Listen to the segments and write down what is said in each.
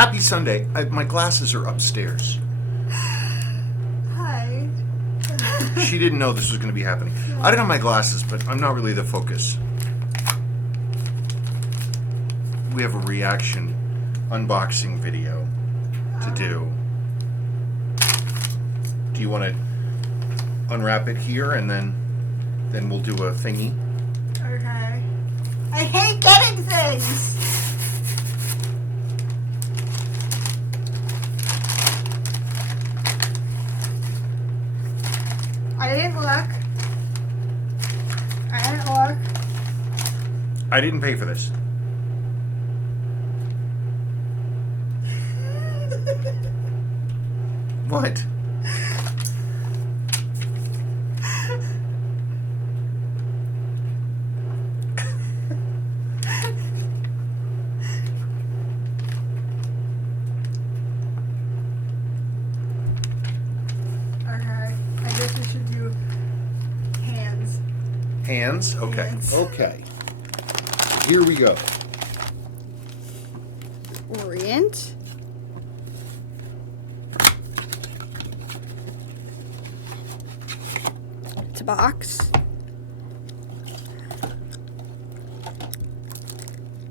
Happy Sunday. My glasses are upstairs. Hi. She didn't know this was going to be happening. I didn't have my glasses, but I'm not really the focus. We have a reaction unboxing video to do. Do you want to unwrap it here and then we'll do a thingy? Okay. I hate getting things. I didn't look. I didn't pay for this. What? Okay. I guess we should do hands. Hands? Okay. Hands. Okay. Here we go. Orient. It's a box.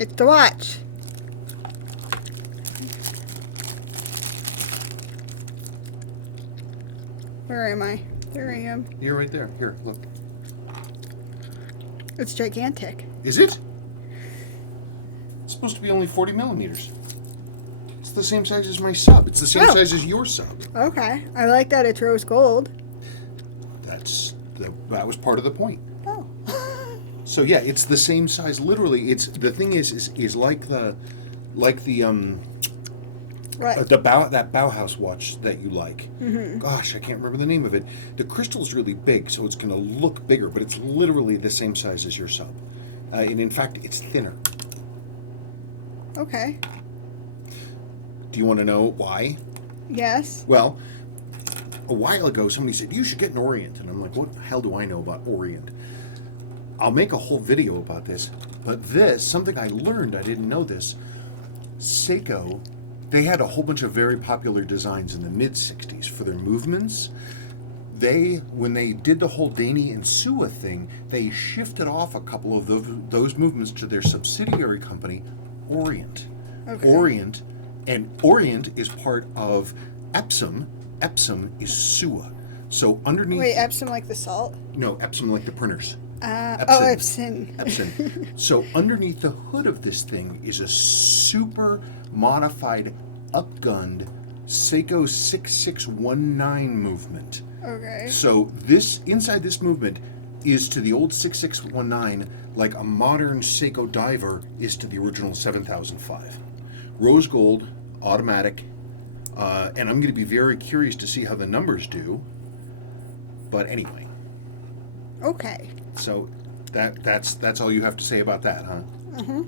It's the watch. Where am I? There I am. You're right there. Here, look. It's gigantic. Is it? It's supposed to be only 40 millimeters. It's the same size as my sub. It's the same Oh. size as your sub. Okay. I like that it's rose gold. That was part of the point. Oh. So yeah, it's the same size. Literally, it's the thing is like the Right. that Bauhaus watch that you like. Mm-hmm. Gosh, I can't remember the name of it. The crystal's really big, so it's going to look bigger, but it's literally the same size as your sub, and in fact, it's thinner. Okay. Do you want to know why? Yes. Well, a while ago, somebody said, you should get an Orient. And I'm like, what the hell do I know about Orient? I'll make a whole video about this. But this, something I learned, I didn't know this. Seiko, they had a whole bunch of very popular designs in the mid-'60s for their movements. When they did the whole Dani and Sua thing, they shifted off a couple of those movements to their subsidiary company, Orient. Okay. Orient is part of Epsom. Epsom is Sua. So underneath... Wait, Epsom like the salt? No, Epsom like the printers. Epsom. Epsom. So underneath the hood of this thing is a super modified, upgunned Seiko 6619 movement. Okay. So inside this movement is to the old 6619 like a modern Seiko diver is to the original 7005. Rose gold, automatic, and I'm going to be very curious to see how the numbers do. But anyway. Okay. So that's all you have to say about that, huh? Mm-hmm.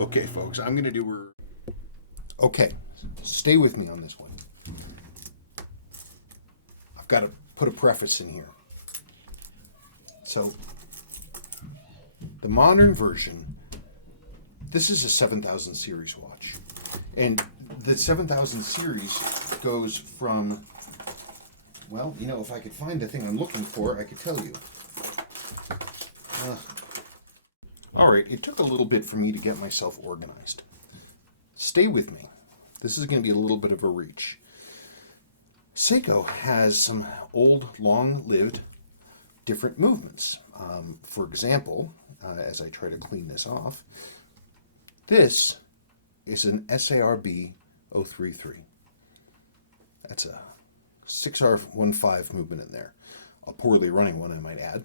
Okay, folks, I'm going to do her... Okay, stay with me on this one. I've got to put a preface in here. So, the modern version, this is a 7000 series watch. And the 7000 series goes from... Well, if I could find the thing I'm looking for, I could tell you. All right, it took a little bit for me to get myself organized. Stay with me. This is going to be a little bit of a reach. Seiko has some old, long-lived, different movements. For example, as I try to clean this off, this is an SARB 033. That's a 6R15 movement in there. A poorly running one, I might add.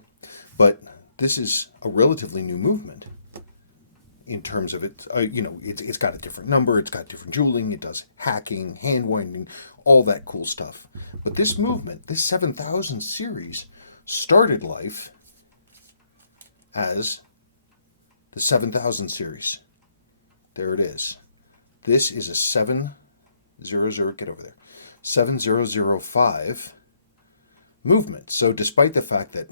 But this is a relatively new movement in terms of it. It's got a different number, it's got different jeweling, it does hacking, hand winding, all that cool stuff. But this movement, this 7000 series, started life as the 7000 series. There it is. This is a 700, get over there, 7005 movement. So despite the fact that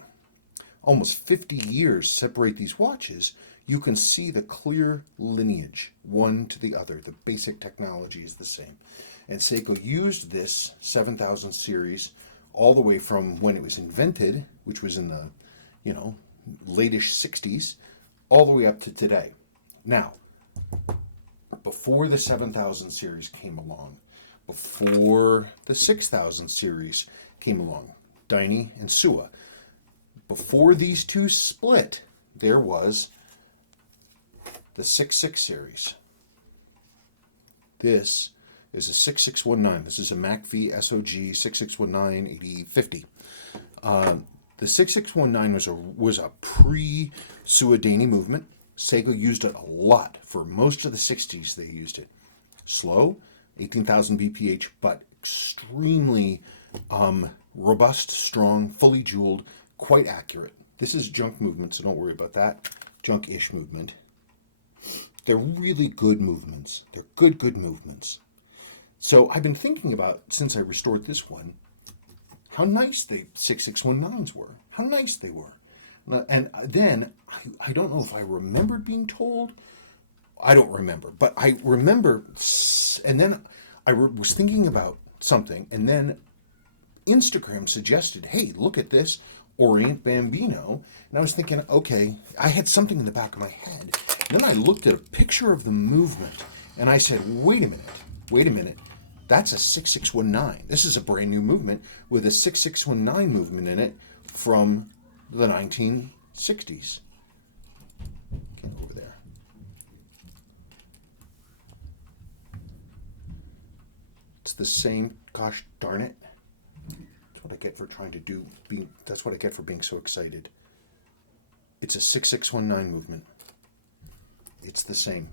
almost 50 years separate these watches, you can see the clear lineage, one to the other. The basic technology is the same. And Seiko used this 7000 series all the way from when it was invented, which was in the, late-ish 60s, all the way up to today. Now, before the 7000 series came along, before the 6000 series came along, Daini and Sua, before these two split, there was the 66 series. This is a 6619. This is a MACV SOG 6619 8050. The 6619 was a pre-Sua Daini movement. Seiko used it a lot. For most of the 60s, they used it. Slow, 18,000 BPH, but extremely robust, strong, fully jeweled, quite accurate. This is junk movement, so don't worry about that. Junk-ish movement. They're really good movements. They're good movements. So I've been thinking about, since I restored this one, how nice the 6619s were. How nice they were. And then, I don't know if I remembered being told. I don't remember. But I remember, and then I was thinking about something, and then Instagram suggested, hey, look at this Orient Bambino. And I was thinking, okay, I had something in the back of my head. And then I looked at a picture of the movement, and I said, wait a minute. That's a 6619. This is a brand new movement with a 6619 movement in it from the 1960s. Get over there. It's the same, gosh darn it. That's what I get for that's what I get for being so excited. It's a 6619 movement. It's the same.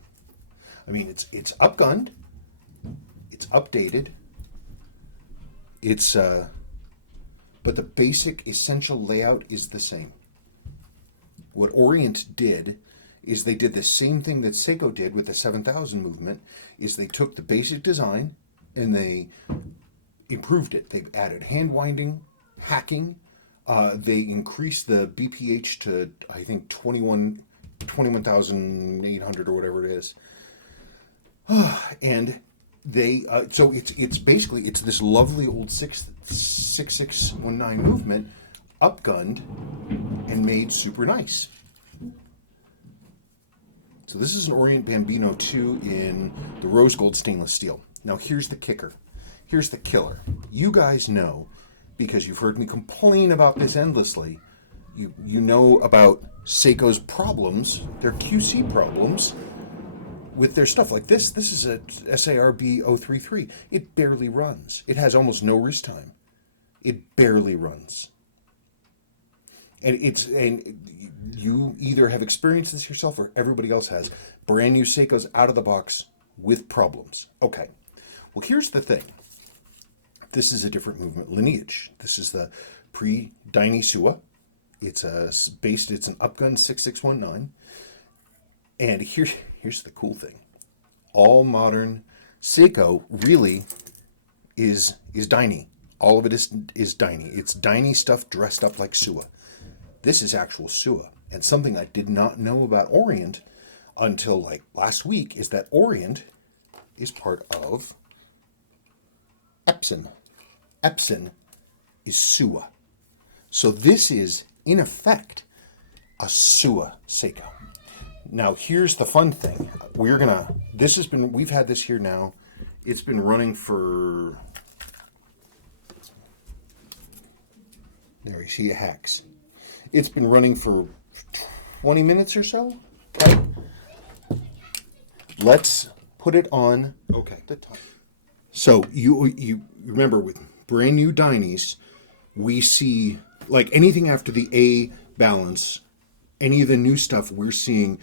I mean, it's upgunned. It's updated. It's but the basic essential layout is the same. What Orient did is they did the same thing that Seiko did with the 7000 movement, is they took the basic design and they improved it. They added hand winding, hacking. They increased the BPH to, I think, 21,800 or whatever it is. And they so it's basically this lovely old 6619 movement upgunned and made super nice. So this is an Orient Bambino 2 in the rose gold stainless steel. Now here's the kicker. Here's the killer. You guys know, because you've heard me complain about this endlessly, you know about Seiko's problems, their QC problems, with their stuff. Like this is a SARB 033. It barely runs. It has almost no wrist time. It barely runs. And you either have experienced this yourself or everybody else has. Brand new Seikos out of the box with problems. Okay. Well, here's the thing. This is a different movement lineage. This is the pre-Daini Sua. It's an upgun 6619. And here's the cool thing. All modern Seiko really is Daini. All of it is Daini. It's Daini stuff dressed up like Sua. This is actual Sua. And something I did not know about Orient until like last week is that Orient is part of Epson. Epson is Sua. So this is, in effect, a Sua Seiko. Now here's the fun thing. We've had this here now. It's been running for, there you see it hacks. It's been running for 20 minutes or so. Okay. Let's put it on. Okay. The time. So you remember with brand new Dainis, we see like anything after the A balance, any of the new stuff we'll see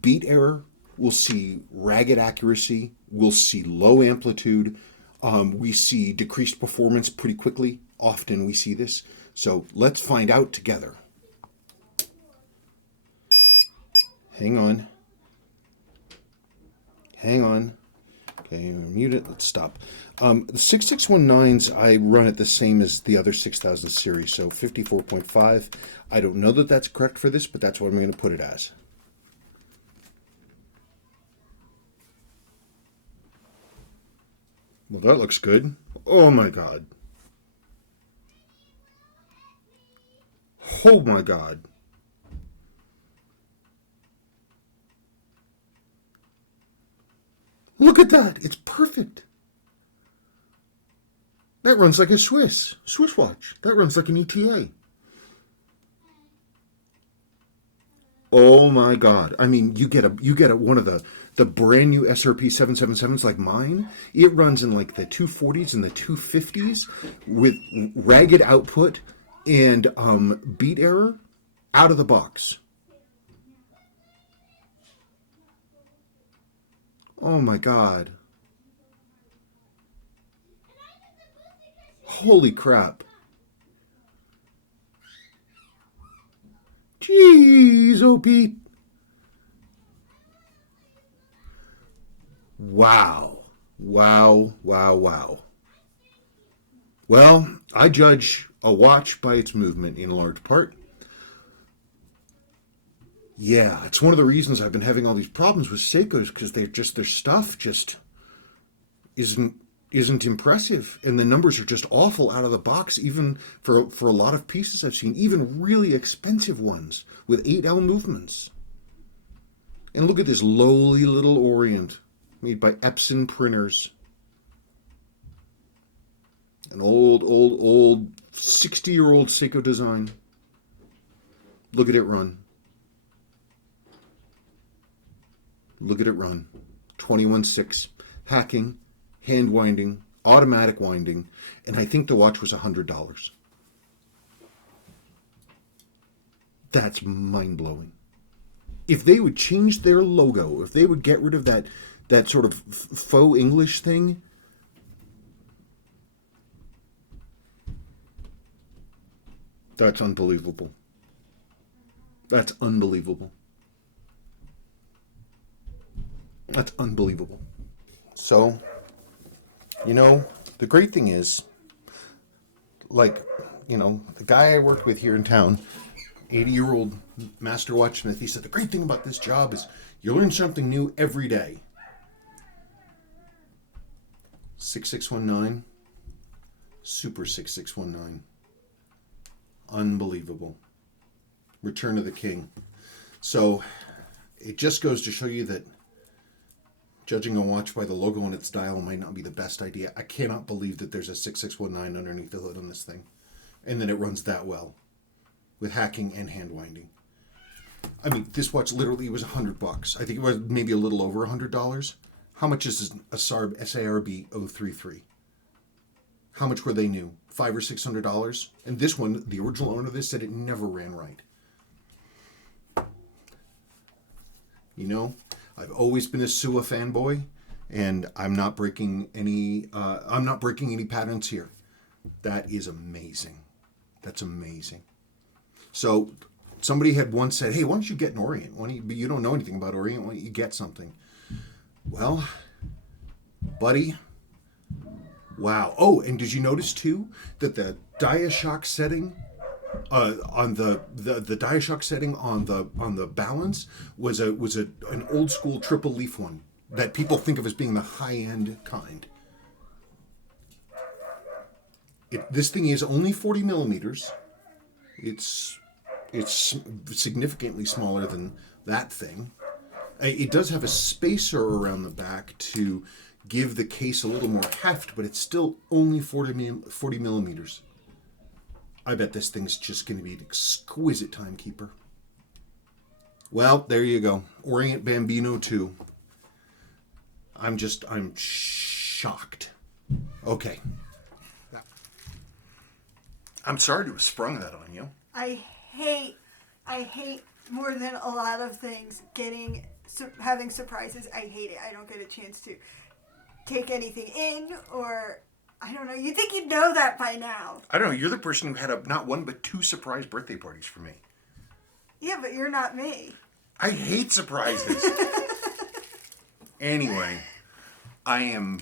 beat error, we'll see ragged accuracy, we'll see low amplitude, we see decreased performance pretty quickly. Often we see this. So let's find out together. Hang on. Okay, mute it. Let's stop. The 6619s, I run it the same as the other 6000 series, so 54.5. I don't know that that's correct for this, but that's what I'm going to put it as. Well, that looks good. Oh my God. Oh my God. Look at that. It's perfect. That runs like a Swiss watch. That runs like an ETA. Oh my God. I mean, you get one of the brand new SRP 777s like mine. It runs in like the 240s and the 250s with ragged output and beat error out of the box. Oh my God. Holy crap. Jeez, oh Pete. Wow. Wow, wow, wow. Well, I judge a watch by its movement in large part. Yeah, it's one of the reasons I've been having all these problems with Seikos because their stuff just isn't impressive, and the numbers are just awful out of the box. Even for a lot of pieces I've seen, even really expensive ones with 8L movements. And look at this lowly little Orient made by Epson printers. An old 60-year-old Seiko design. Look at it run. Look at it run. 21.6. Hacking, hand winding, automatic winding, and I think the watch was $100. That's mind-blowing. If they would change their logo, if they would get rid of that sort of faux English thing, that's unbelievable. That's unbelievable. That's unbelievable. So, the great thing is, the guy I worked with here in town, 80-year-old master watchsmith, he said, the great thing about this job is you learn something new every day. 6619, Super 6619. Unbelievable. Return of the King. So, it just goes to show you that judging a watch by the logo on its dial might not be the best idea. I cannot believe that there's a 6619 underneath the hood on this thing. And then it runs that well. With hacking and hand winding. I mean, this watch literally was $100. I think it was maybe a little over $100. How much is a SARB 033? How much were they new? $500 or $600? And this one, the original owner of this, said it never ran right. I've always been a Sua fanboy, and I'm not breaking any patents here. That is amazing. That's amazing. So somebody had once said, hey, why don't you get an Orient? You don't know anything about Orient. Why don't you get something? Well, buddy, wow. Oh, and did you notice too that the Diashock setting on the Diashock setting on the balance was an old school triple leaf one that people think of as being the high end kind. This thing is only 40 millimeters. It's significantly smaller than that thing. It does have a spacer around the back to give the case a little more heft, but it's still only 40 millimeters. I bet this thing's just going to be an exquisite timekeeper. Well, there you go. Orient Bambino 2. I'm shocked. Okay. I'm sorry to have sprung that on you. I hate more than a lot of things having surprises. I hate it. I don't get a chance to take anything in, or I don't know. You'd think you'd know that by now. I don't know. You're the person who had not one but two surprise birthday parties for me. Yeah, but you're not me. I hate surprises. Anyway, I am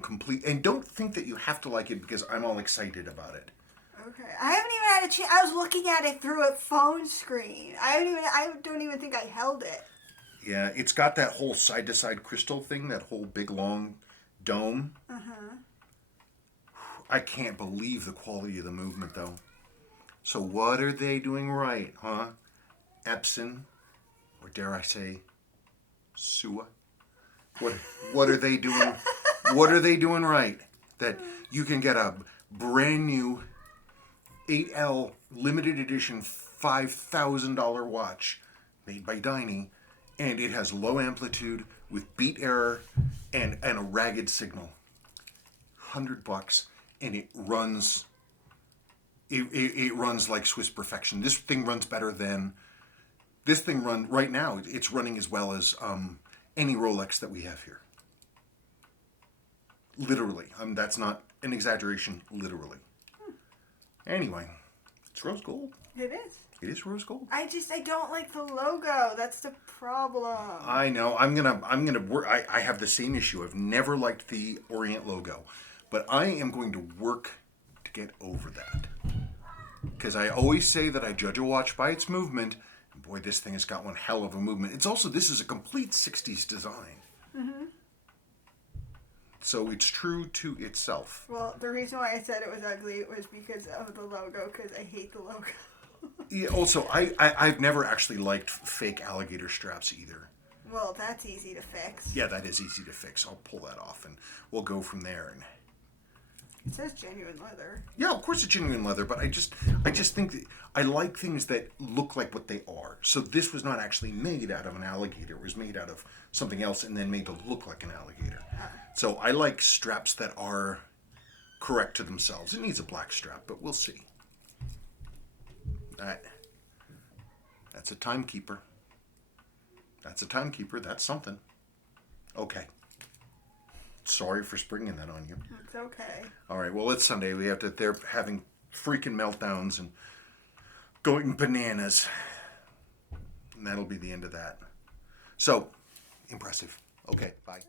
complete. And don't think that you have to like it because I'm all excited about it. Okay. I haven't even had a chance. I was looking at it through a phone screen. I don't even think I held it. Yeah, it's got that whole side-to-side crystal thing, that whole big long dome. I can't believe the quality of the movement, though. So what are they doing right, huh? Epson, or dare I say, Sua? What what are they doing? What are they doing right? That you can get a brand new 8L limited edition $5,000 watch made by Dynie, and it has low amplitude with beat error and a ragged signal. $100, and it runs. It runs like Swiss perfection. This thing runs better than this thing run right now. It's running as well as any Rolex that we have here. Literally, that's not an exaggeration. Literally. Anyway, it's rose gold. It is. It is rose gold. I don't like the logo. That's the problem. I know. I'm gonna work. I have the same issue. I've never liked the Orient logo, but I am going to work to get over that. Because I always say that I judge a watch by its movement. And boy, this thing has got one hell of a movement. It's also, this is a complete 60s design. So it's true to itself. Well, the reason why I said it was ugly was because of the logo, because I hate the logo. Yeah, also, I've never actually liked fake alligator straps either. Well, that's easy to fix. Yeah, that is easy to fix. I'll pull that off and we'll go from there. And it says genuine leather. yeah, of course it's genuine leather, but I just think that I like things that look like what they are. So this was not actually made out of an alligator. It was made out of something else and then made to look like an alligator. So I like straps that are correct to themselves. It needs a black strap, but we'll see. That's a timekeeper. That's a timekeeper. That's something. Okay. Sorry for springing that on you. It's okay. All right. Well, it's Sunday. They're having freaking meltdowns and going bananas. And that'll be the end of that. So, impressive. Okay. Bye.